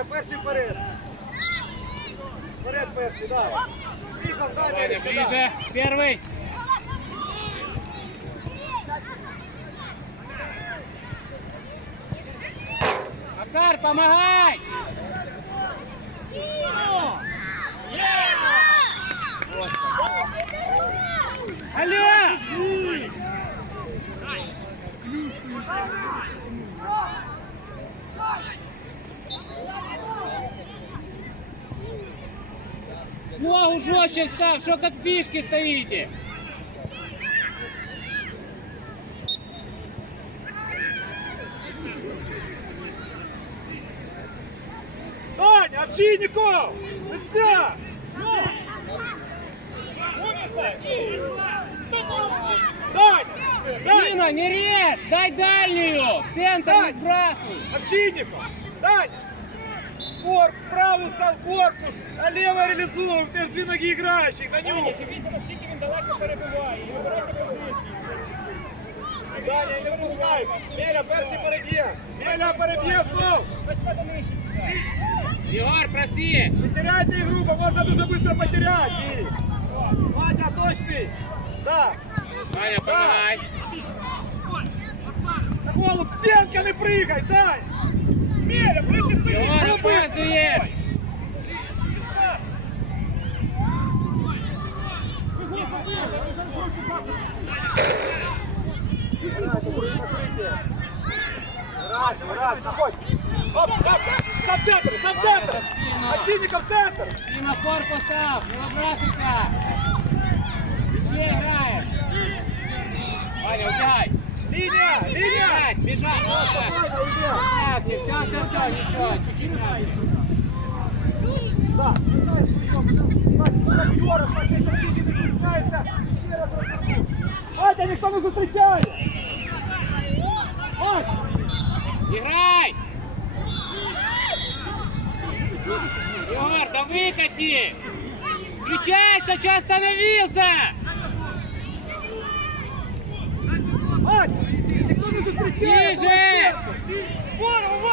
Меля, перший вперед. Вперед перший, дай. Лізом, дай, Ваня, Мелечка, ближе. дай. Первый. Макар, помогай! Алло! Ногу жестче став, что как фишки стоите? Таня, Овчинников! Лиця! Таня! Дай! Дима, не режь! Дай дальнюю! В Центр не сбрасывай! Овчинников! Таня! Корп, правый став корпус, а левый реализуем. Ты ж дві ноги грающих, Данюк! Дивіться, наскільки він далеко перебиває. І вибирайте позицію. Даня, не випускай! Меля, перший перебіг! Меля, перебіг знов! Егор, проси! Не теряйте игру, бо можно дуже быстро потерять! И... Ваня, точный! Да! Ваня, помогай! На голову, стенка не прыгай, дай! Егор, опаздываешь! Рад, рад, заходь! Оп, оп, сам центр, сам центр! Овчинников центр! Дима, корпус став! Не выбрасывайся! Где играешь? Ваня, убегай! Линия, линия! Бежать, бежать! просто. Спокойно, иди! Так, все, все, все, ничего, чуть-чуть надо. Да, Шахтера, смотри, Овчинник не зустрічається! Ще раз розвернув! Ваня, ніхто не зустрічає! Ой! Играй! Егор, да выкати! Включайся, что остановился? Ань, ніхто не зустрічає! Ниже! Іди!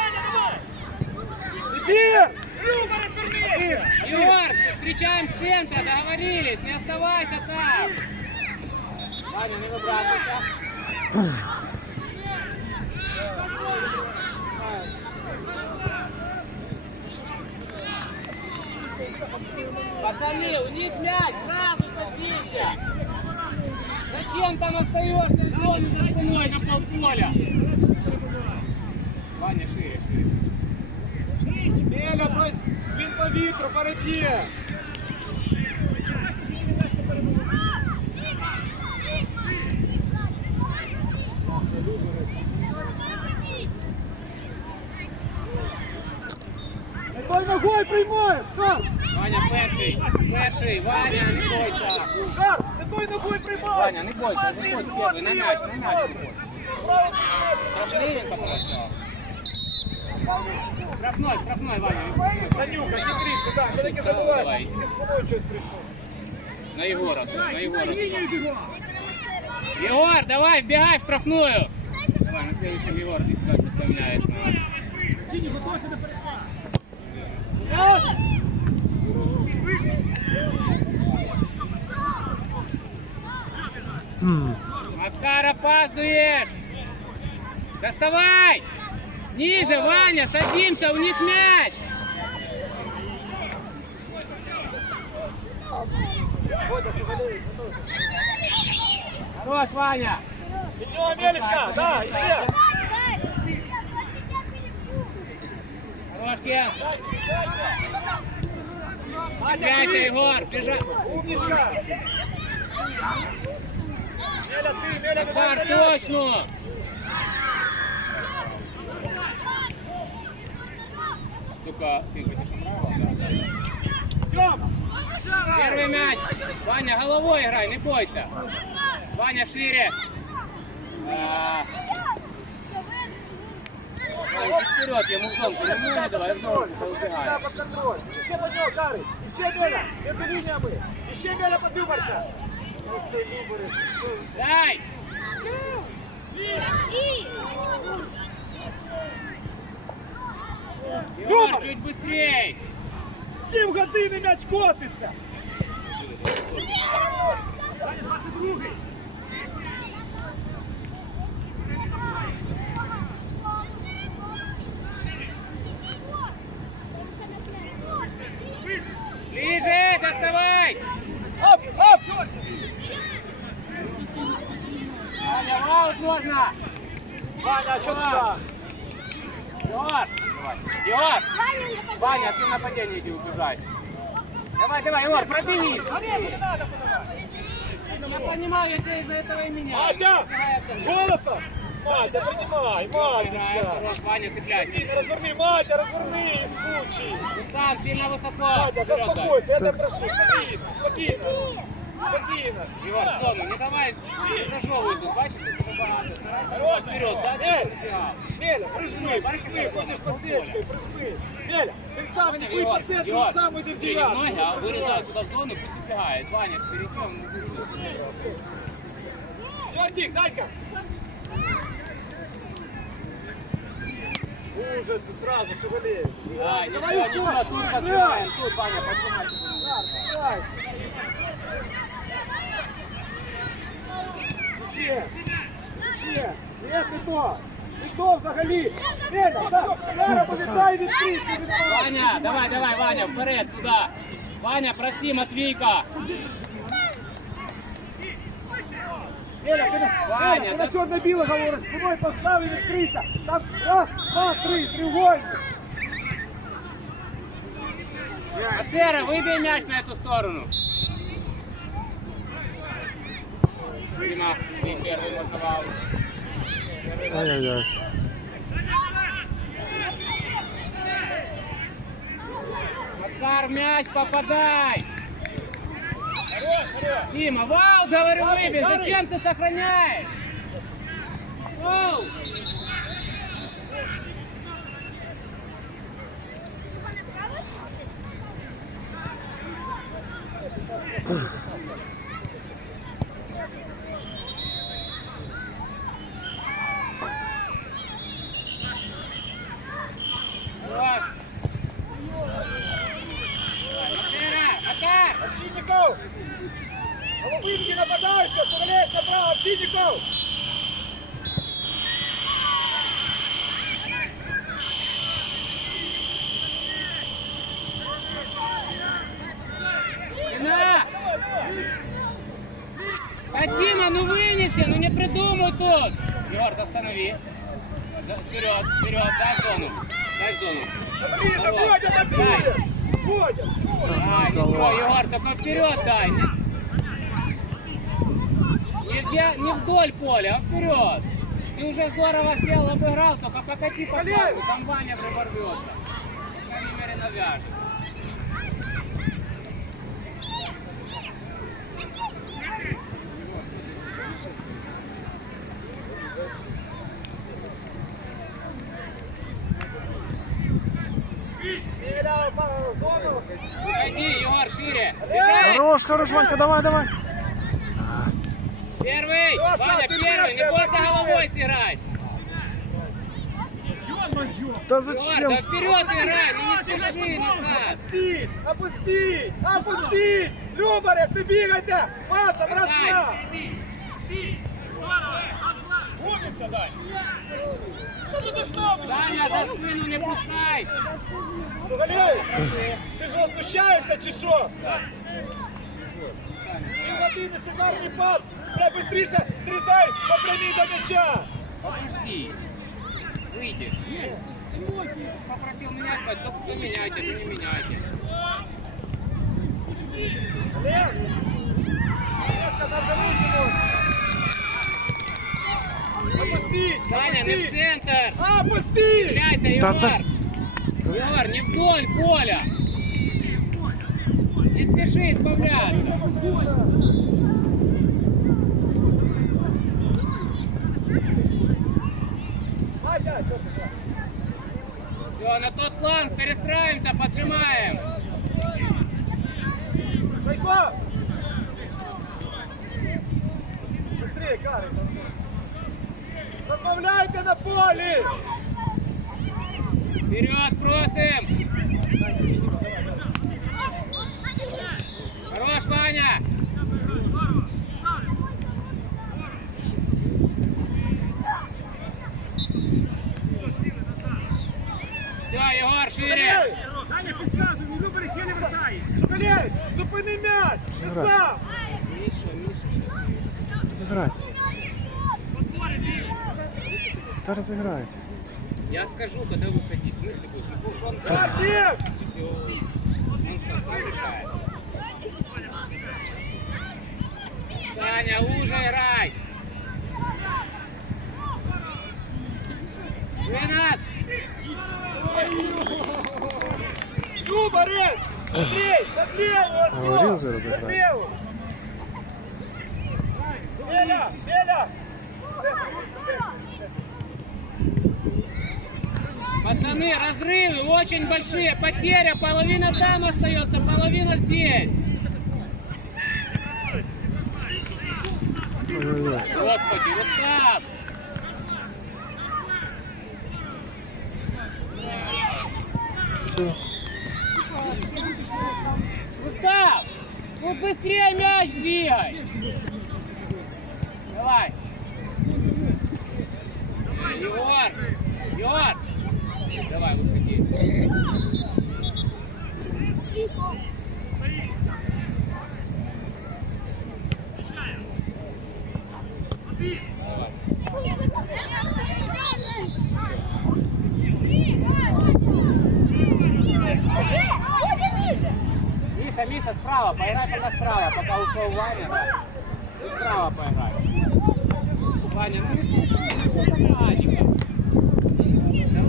один! Егор, встречаем с центра, договорились, не оставайся там. Ваня, не выбрасывайся. Пацаны, у них мяч, сразу садимся. Зачем там остаешься в зоне за спиной на полполя? Ваня, шире, шире. Меля, він по вітру, перебіг! Не той ногою приймаєш! Шар! Ваня, перший, перший, Ваня, не бойся. Шар! Не той ногою приймаєш! Ваня, не бойся, не бойся, первый, на мяч, на мяч. Штрафной він потрачав. Штрафной, штрафной, Ваня. Танюха, хитріше, так, ти таки забувай. Тільки спиною щось прийшов. На Егора, на Егора. Егор, давай, вбегай в штрафную. Давай, на следующем Егор, ты как вставляешь. Макар, опаздываешь. Доставай. Ниже, Ваня, садимся, у них мяч. Хорош, Ваня. Нього Мелечка, да, і ще. Хорош, Пятя, ти. Егор, бежать. Умничка. Меля, ти, Меля, виходь. точно. Сука, ты Первый мяч. Ваня, головой играй, не бойся. Ваня, шире. А... Вперед, ему в. Не нужно, давай в зонку. Еще по нему, Гарри. Еще Беля. Между линиями. Еще Беля под Любарка. Дай. Ну. И. Егор, чуть быстрей. Пів години м'яч котиться. Ближе, доставай. Оп, оп! Ваня, аут можно. Ваня, а що туди? Егор, Егор, Ваня, ты в нападение иди убежать. Давай, давай, Егор, пробегись. Я понимаю, я тебя из-за этого и меняю. Матя! З голосом! Матя, приймай, Матечка! Хорош, Ваня, цепляйся. Спокійно, розверни, Матя, розверни, із кучі! Ну сам сильно высоко. Матя, Вперед, заспокойся, я тебе прошу, спокійно, спокійно, спокійно. дай. Егор, в зону, не давай, не зажевывай тут, бачишь, тут уже багато. Старайся вперед, да? Эй! потенциал. Меля, прижми, прижми, будеш по секції, прижми. Меля, він сам, Понял, ви по Егор, центру, Егор, він сам йде в ты немного, а дев'ятку. вырезай туда в зону, пусть убегает. Ваня, перейдем. Тьотик, дай-ка. Уже ты сразу шевелеешь. Да, Давай, ничего, Егор, ничего, тут давай. поднимаем, тут, Ваня, поднимай. Давай. Ще, ще. Ні, не то. Не то взагалі. Меля, так, зараз повітай відкрити. Ваня, давай, давай, Ваня, вперед, туда. Ваня, проси Матвейка. Меля, ти на, Ваня, Меля, ти да- на чорно-біле говориш, спиною постав і відкрийся. Там раз, два, три, треугольник. Ацера, выбей мяч на эту сторону. Дима, ты первый марковал. Ай-яй-яй. Макар, мяч попадай. Дима, вау, говорю, выбей, зачем ты сохраняешь? Вау! Хорош. Ацера, Макар! Овчинников! Голубинки нападаються, шевелець направо, Овчинников! Дина! А Дима, ну вынеси, ну не придумай тут! Егор, останови. Вперед, вперед, дай зону. Дай зону. Ближе, Дай. добили! Водя! А, ничего, Егор, только вперед дай. Не, не, вдоль поля, а вперед. Ты уже здорово сделал, обыграл, только покати по флангу, там Ваня приборвется. По крайней мере, навяжет. Меля, в зону! Пойди, Егор, шире. Бежай. Хорош, хорош, Ванька, давай, давай. Первый! Леша, Ваня, ты первый! Не ближе, бойся давай. головой сыграть! Да Егор, зачем? да вперед играй! Ну не спеши назад! Опустіть! Опустіть! Опустіть! Любарев, не бігайте! Паса, броска! Ваня, за спину не пускай! Галей, ти що, знущаєшся чи що? Півгодини, шикарний пас! Бля, быстріше зрізай по прямій до м'яча! Подожди! Выйди! Попросил менять, то вы меняйте, то не меняйте. Олег! Олежка, там залучено! Опустіть! Саня, не в Опустіть! центр! Опустіть! Стреляйся, Да Егор! за- Егор, не вдоль поля! Не спеши избавляться! Вася, що ти так? Все, на тот фланг перестраиваемся, поджимаем! Зайко! Быстрее, Карик! Розмовляйте на полі! Вперед, просим! Хорош, Ваня! Все, Егор, шире! Шкалєй, зупини м'яч! Ти Грай. сам! Миша, Миша, Разыграйте. Да разыграйте. Я скажу, когда выходить. В смысле будешь? Ну, что он. Он что, сам решает? Саня, уже играй! Вынос! Люба, Рен! Андрей, под левую, Говорил осёл! же разыграть. Под левую! Беля, Беля! Пацаны, разрывы очень большие, потеря, половина там остается, половина здесь. Господи, Рустам! Всё. Рустам! Ну быстрее мяч бегай! Давай! Егор! Егор! Давай, выходи. Миша, Миша, справа, поиграй пока справа, пока ушел Ваня. Справа поиграй. Ваня, ну не слушай, Ваника.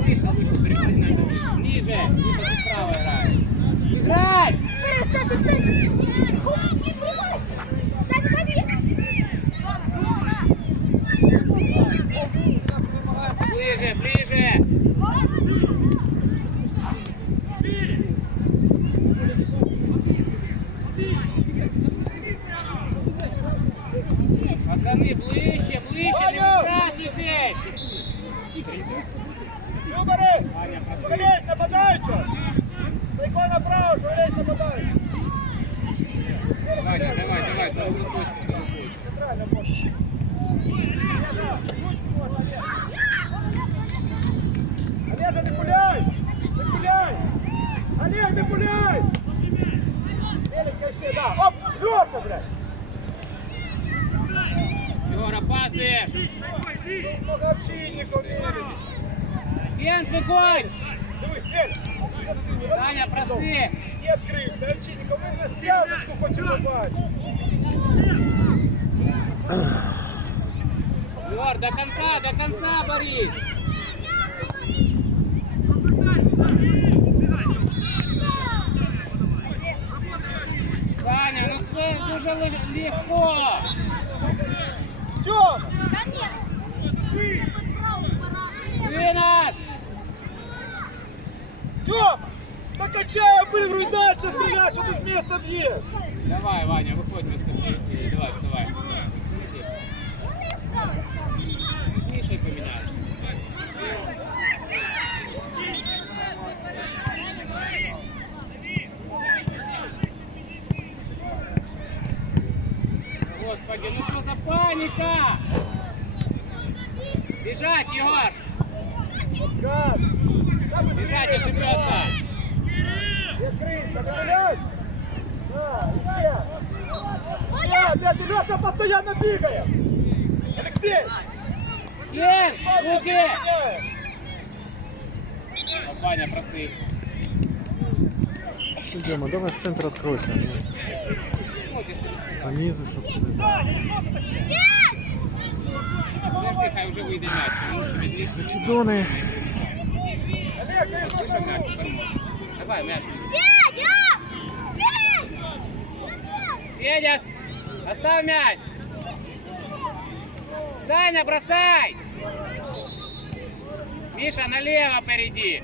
Выше, выше, переходи на это. Ниже, Миша, ты справа играешь. Играй! Ближе, ближе! Пацаны, ближче, ближче, не выбрасывай! Люба, Рен! Шкалєй, нападаюча! Прикол направо, шкалєй, нападаюча! Ваня, давай, давай, другую точку, другую точку. Центрально, вот. Олега, не гуляй! Не гуляй! Олег, не гуляй! Велик, ще, да. Оп, Леша, блядь! Егора, пасы! Много общинников, Велик. Ген, выгонь! Дивись, Велик, красивий, Саня, общинников. проси! І відкрився, общинников, ми на зв'язочку хочемо бачити. Егор, до конца, до конца борись! Саня, ну це дуже лег- легко! Тьома! Вынос! Тьома! Да качай, обыгрывай дальше, стреляй, что ты с места бьешь! Давай, Ваня, выходь вместо Давай, вставай. С Мишей поменяешь. Господи, ну что за паника? Бежать, Егор! Гад! Да, Бежать, быстрее, ошибется! Не открыться, гулять! Да, Илья! Илья, блядь, ты Леша постоянно бегает! Алексей! Ген, руки! Ваня, просы. Ну, Дема, давай в центр откройся. Вот, если не По низу, чтоб тебе там. Подожди, хай уже выйдет мяч. Мяч? Давай, мяч. Федя, оставь мяч. Саня, бросай. Миша, налево перейди.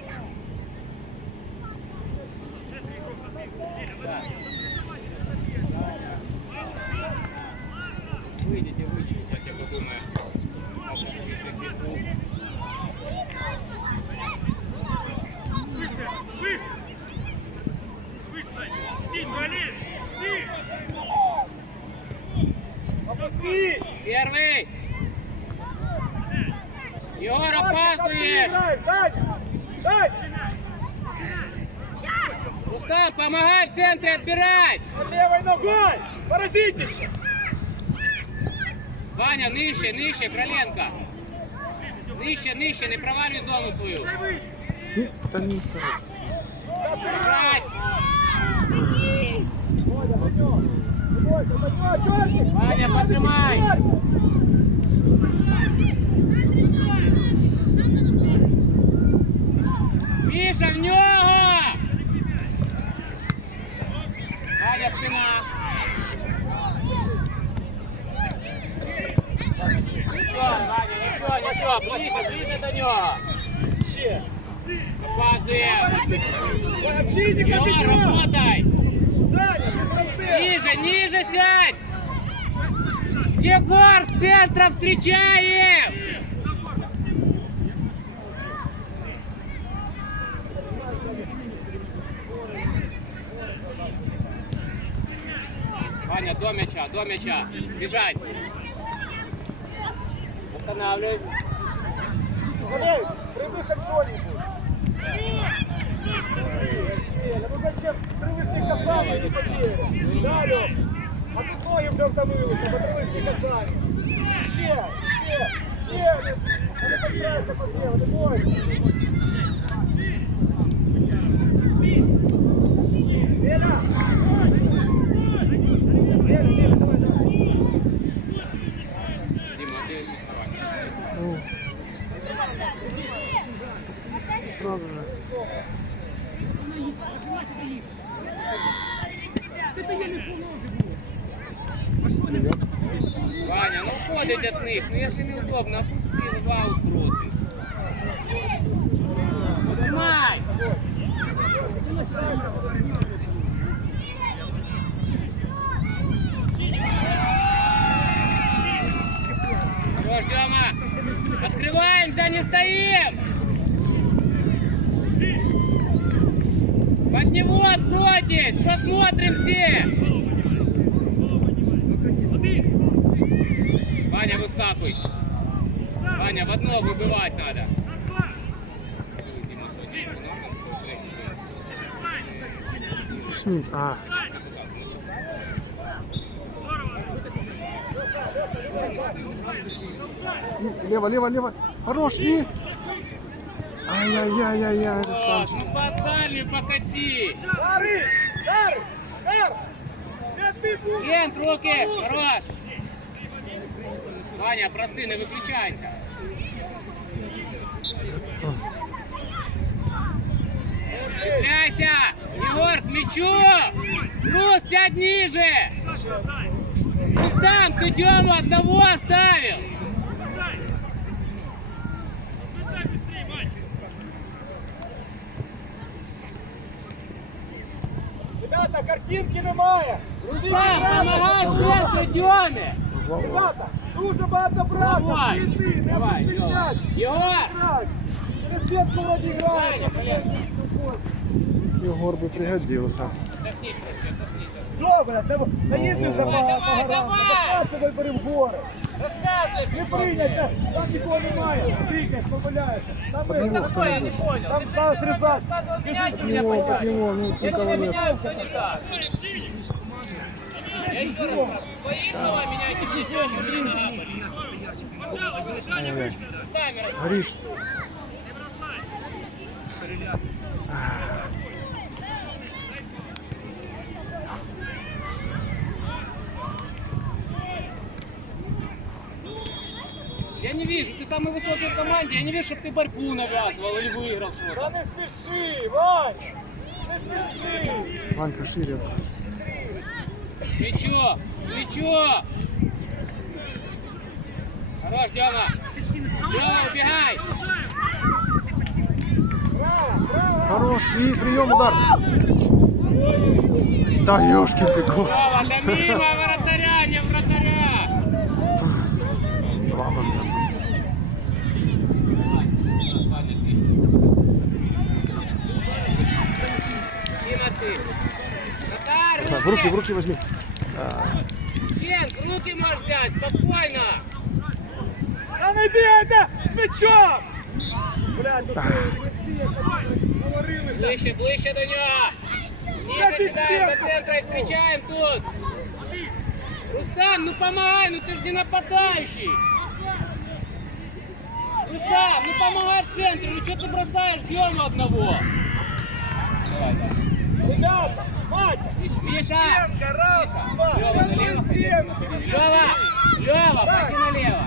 Правий! Єгор, Ваня, там ты опаздуєш! играешь, Дань! Дань! Устав, помогай в центре отбирать! Под левой ногой! Поразитесь! Ваня, нижче, нижче, Краленко! Нижче, нижче, не провалюй зону свою! Ну, Та ні, то. Держать! Бодя, поднём! Не бойся, поднём, чёрный! Ваня, поднимай! Міша, в нього! Ваня, спина! Нічого, Ваня, нічого, нічого, ближче, ближче до нього! Ще! Опаздує! Ой, Общинника Єгор, бегём! работай! Даня, без рамцы! Ниже, ниже сядь! Егор с центра встречаем! до мяча, до мяча. Бежать. Останавливай. Валерий, при выход что-нибудь! Ну зачем привычные касания не потеряли? Да, Лёх? А тут ноги вже втомилися, бо привычні касання. Ще, ще, ще! А не підкрайся по ліву, не бойся! Вера! Вера, Вера, Сразу же. Ваня, ну ходить от них, ну если неудобно, опусти в аут бросить. Нажимай! Хорош, Дема! Открываемся, не стоим! Него откройтесь! Что смотрим все? Ваня, выскакивай. Ваня, в одно выбивать надо. Пішли. А. И лево, лево, лево. Хорош. И. Ай-яй-яй-яй-яй, Рустамчик. ну дальнюю покати. Дары! Дары! Будешь? Кент, руки, хорош. Ваня, просы, не выключайся. Цепляйся! Егор, к мячу! Ну, сядь ниже! Рустам, ты Дему одного оставил! картинки немає. Всі помагай серце, Дьоме! Ребята, дуже багато браків, сліди, не пострілять. Єгор! Пересвітку раді грає. Єгор би пригодився. Що, блядь, наїздився багато гарантів. Запасувай, беремо гори. Рассказывай, Не что прийняться, там нікого немає! Трикаєш, помиляєшся! Там Под него, такое, я не кто-нибудь. понял. Там треба срізати! Рассказывай, меняйте Под меня, него, под понимаешь? него, ну Если никого не нет. меняем, то не так. Я еще раз спрашиваю, свои слова меняйте, мне чаще мне не надо. Ай-яй. Камера. Горишь. Я Не вижу, ты самый высокий в команде, я не вижу, чтобы ты борьбу навязывал или выиграл что-то. не спіши, Вань! Не спіши! Ванька шире. Плечо, плечо. Хорош, Дема. Дема, убегай. Хорош. И прием удар. Да ёшкин ты кот. Вова, да мимо вратаря, не вратаря. Два момента. Дима, ты. Вратарь, Так, в руки, в руки возьми. А, Ген, в руки можешь взять, спокойно. не бігайте з м'ячом! Блядь, тут ви всі говорилися. Ближче, ближче до нього. Как Ниже ты сідаємо до сверху? центра і встречаем тут. Рустам, ну помогай, ну ты же не нападающий. Рустам, ну помогай в центре, ну что ты бросаешь Гену одного? Давай, давай. Ребята, мать! Миша! Стенка, раз, два. Лева налево. Лева! Лева, пойди налево.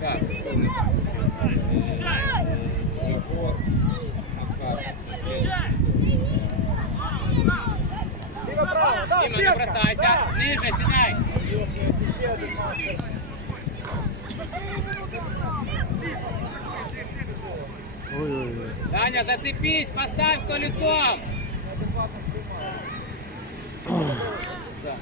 Так, Дима, не стенка, бросайся. Ниже, седай. Ой-ой-ой. Таня, зацепись, поставь кто лицом. Да.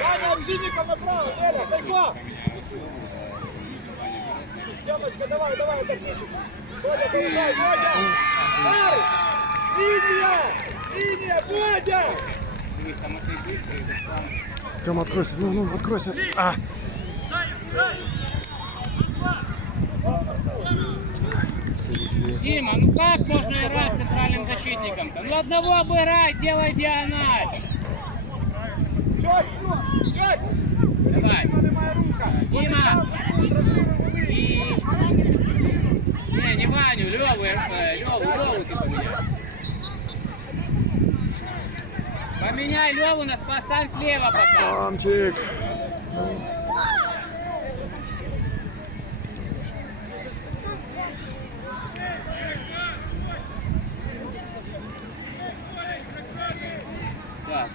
Ваня, Овчинников направо, Эля, Хайко! Демочка, давай, давай, отдохните. Бодя, помогай, Бодя! Старый! Линия! Тёма, откройся. Ну, ну, откройся. А! Дима, ну как можно играть центральным защитником-то? Ну одного обыграй, делай чуть! Давай. Дима! И... Не, не Ваню, Леву, э, Леву, Леву ты поменяй. Поменяй Леву, нас поставь слева пока. Мамчик. Так,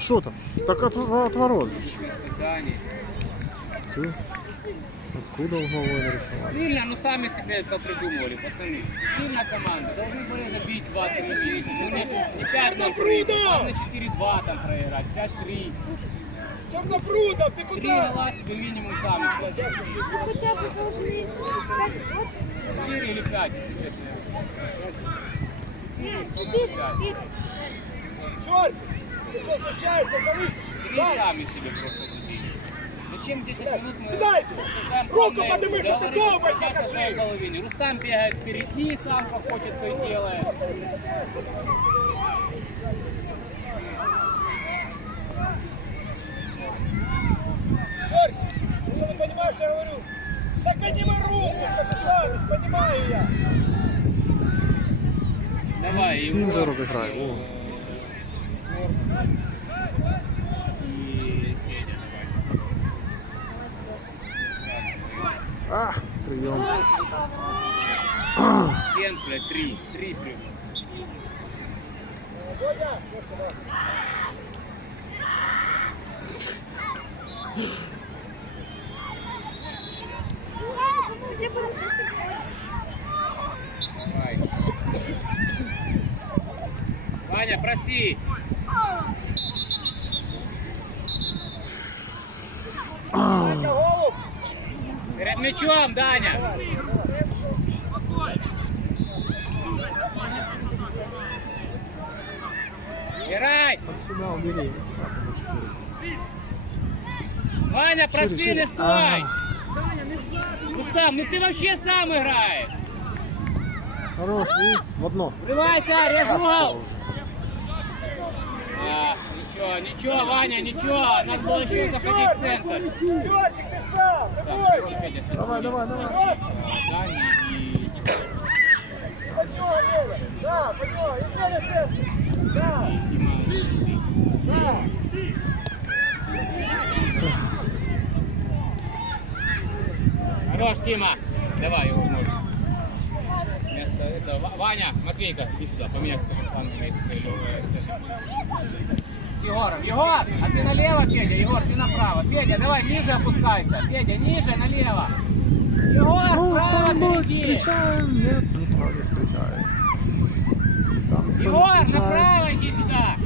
что там? Так от, отворот. испытаний. Ты? Откуда угловой нарисовали? Сильно, ну сами себе попридумывали, пацаны. Сильно команда. Должны были забить 2-3 миллиметра. Ну не, не 5 на 3, Прудов! на 4-2 там проиграть, 5-3. Чернопрудов, ты Три куда? гола себе минимум сами. Ну хотя бы должны пять, вот, 4 или 5. четыре, четыре. Черт! Ты что, смущаешься, повыше? Три Дай! сами себе просто Зачем 10 минут мы Сідайте! обсуждаем Руку подними, что ты думаешь, покажи! Рустам бегает впереди, сам что хочет, то и делает. Черт! Ты что, не понимаешь, что я говорю? Так поднимай руку, капитан, понимаю я! Давай, С ним Егор. же А, прием. Кент, блядь, три. Три? Давай. Ваня, проси. Мячом, Даня. Играй. Ваня, не стой. Рустам, ну ты вообще сам играешь. Хорош, и в одно. Врывайся, режь угол. А, ничего, ничего, Ваня, ничего. Надо было еще заходить в центр. Давай, давай, давай. Да, понял, и! Да, да! Хорош, Тима. Давай его можно. Вместо этого. Ва- Ваня, Матвейка, иди сюда, поменяй С Егором. Егор, а ты налево, Федя? Егор, ты направо. Федя, давай ниже опускайся. Федя, ниже, налево. Егор, Ну, справа впереди. встречаем? Нет, никто не встречает. Там никто Егор, не встречает. направо иди сюда.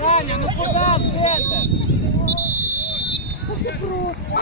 Ваня, ну куда в центр? Це просто.